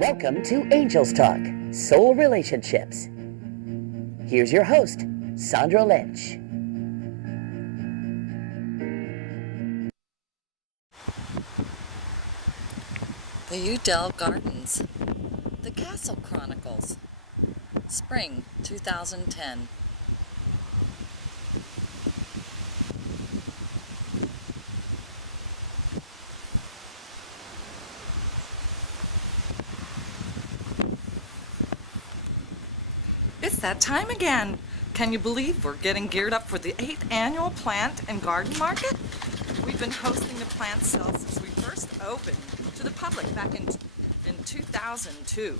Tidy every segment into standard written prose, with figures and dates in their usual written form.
Welcome to Angels Talk, Soul Relationships. Here's your host, Sandra Lynch. The Yew Dell Gardens, The Castle Chronicles, Spring 2010. It's that time again. Can you believe we're getting geared up for the 8th annual Plant and Garden Market? We've been hosting the plant sale since we first opened to the public back in 2002.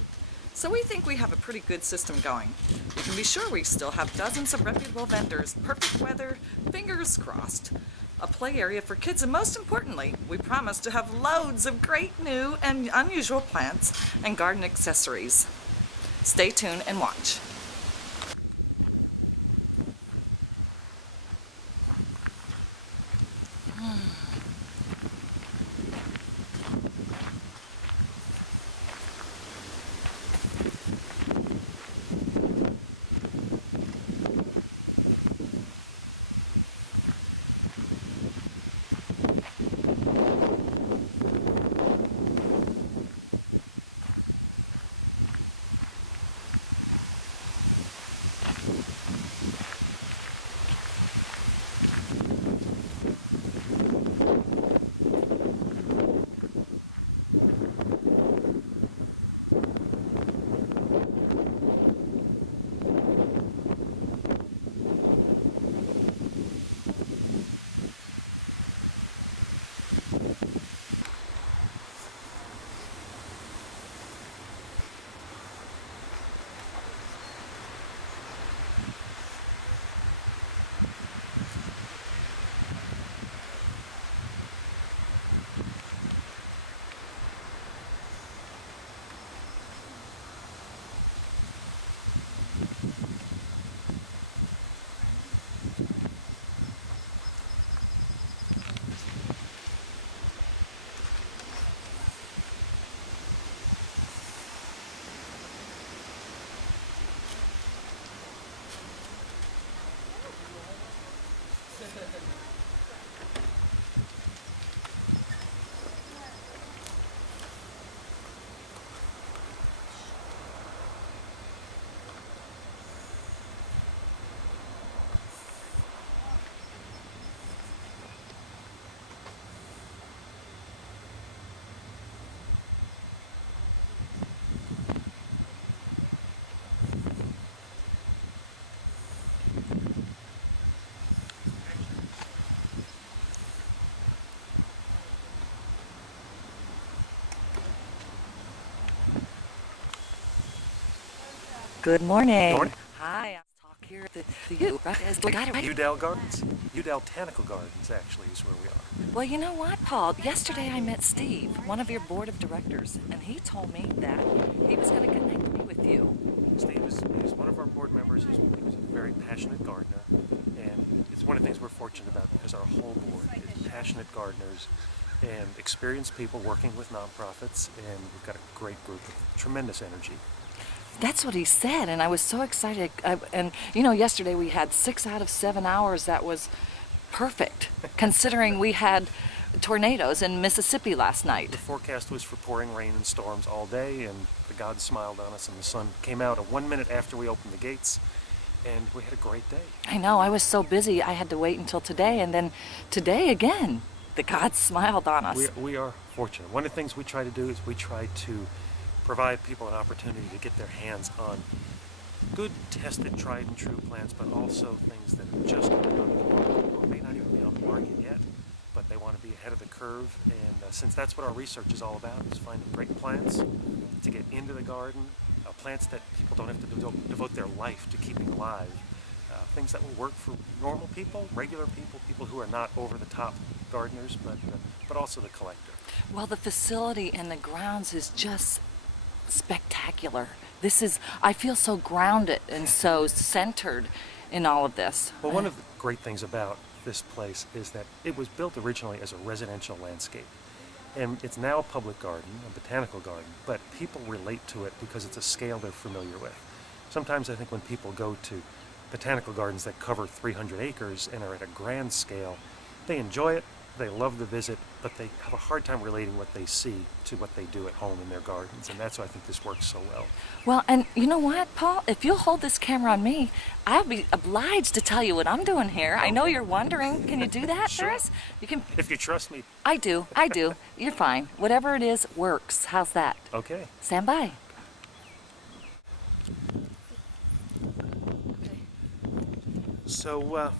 So we think we have a pretty good system going. You can be sure we still have dozens of reputable vendors, perfect weather, fingers crossed, a play area for kids, and most importantly, we promise to have loads of great new and unusual plants and garden accessories. Stay tuned and watch. Good morning. Good morning. Hi, I'm talk here at the Yew, right? We got it right. Yew Dell Gardens. Yew Dell Botanical Gardens, actually, is where we are. Well, you know what, Paul? Yesterday I met Steve, one of your board of directors, and he told me that he was going to connect me with you. Steve is one of our board members. He was a very passionate gardener, and it's one of the things we're fortunate about because our whole board is passionate gardeners and experienced people working with nonprofits, and we've got a great group of tremendous energy. That's what he said, and I was so excited. And you know, yesterday we had 6 out of 7 hours. That was perfect, considering we had tornadoes in Mississippi last night. The forecast was for pouring rain and storms all day, and the gods smiled on us, and the sun came out 1 minute after we opened the gates, and we had a great day. I know, I was so busy, I had to wait until today, and then today again, the gods smiled on us. We are fortunate. One of the things we try to do is we try to provide people an opportunity to get their hands on good, tested, tried and true plants, but also things that are just on the market or may not even be on the market yet, but they want to be ahead of the curve. And since that's what our research is all about, is finding great plants to get into the garden, plants that people don't have to devote their life to keeping alive, things that will work for normal people, regular people, people who are not over-the-top gardeners, but also the collector. Well, the facility and the grounds is just spectacular. I feel so grounded and so centered in all of this. Well, one of the great things about this place is that it was built originally as a residential landscape. And it's now a public garden, a botanical garden, but people relate to it because it's a scale they're familiar with. Sometimes I think when people go to botanical gardens that cover 300 acres and are at a grand scale, they enjoy it, they love the visit, but they have a hard time relating what they see to what they do at home in their gardens, and that's why I think this works so well. Well, and you know what, Paul? If you'll hold this camera on me, I'll be obliged to tell you what I'm doing here. I know you're wondering. Can you do that Sure. for us? You can. If you trust me. I do. You're fine. Whatever it is works. How's that? Okay. Stand by. So,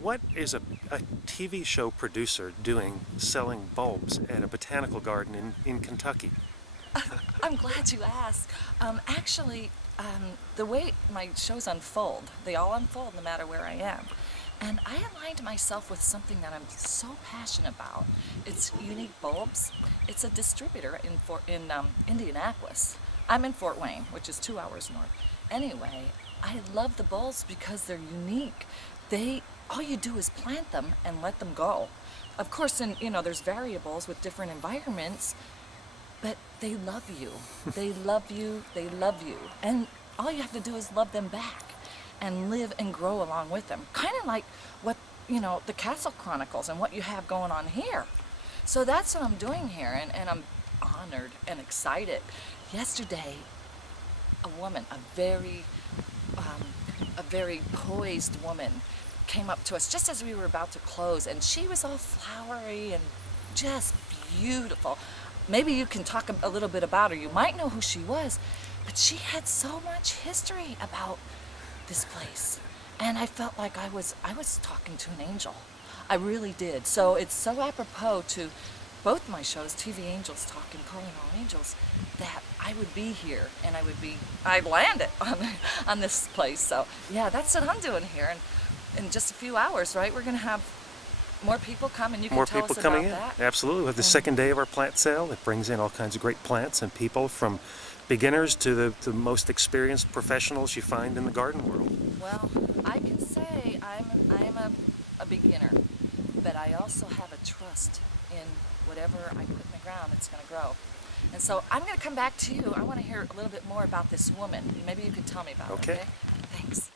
what is a TV show producer doing selling bulbs at a botanical garden in Kentucky? I'm glad you asked. Actually, the way my shows unfold, they all unfold no matter where I am. And I aligned myself with something that I'm so passionate about. It's Unique Bulbs. It's a distributor in Indianapolis. I'm in Fort Wayne, which is 2 hours north. Anyway, I love the bulbs because they're unique. All you do is plant them and let them go. Of course, there's variables with different environments, but they love you. They love you. They love you. And all you have to do is love them back and live and grow along with them. Kind of like what, the Castle Chronicles and what you have going on here. So that's what I'm doing here, and I'm honored and excited. Yesterday, a woman, a very poised woman, came up to us just as we were about to close, and she was all flowery and just beautiful. Maybe you can talk a little bit about her. You might know who she was, but she had so much history about this place, and I felt like I was talking to an angel. I really did. So it's so apropos to both my shows, TV Angels Talk and Calling All Angels, that I would be here, and I landed on this place. So yeah, that's what I'm doing here. And in just a few hours, right, we're going to have more people come, and you can More tell people us coming about in. that. Absolutely. We have the second day of our plant sale. It brings in all kinds of great plants and people, from beginners to the most experienced professionals you find in the garden world. Well, I can say I'm a beginner, but I also have a trust in whatever I put in the ground, it's going to grow. And so I'm going to come back to you. I want to hear a little bit more about this woman. Maybe you could tell me about it, Okay. okay? Thanks.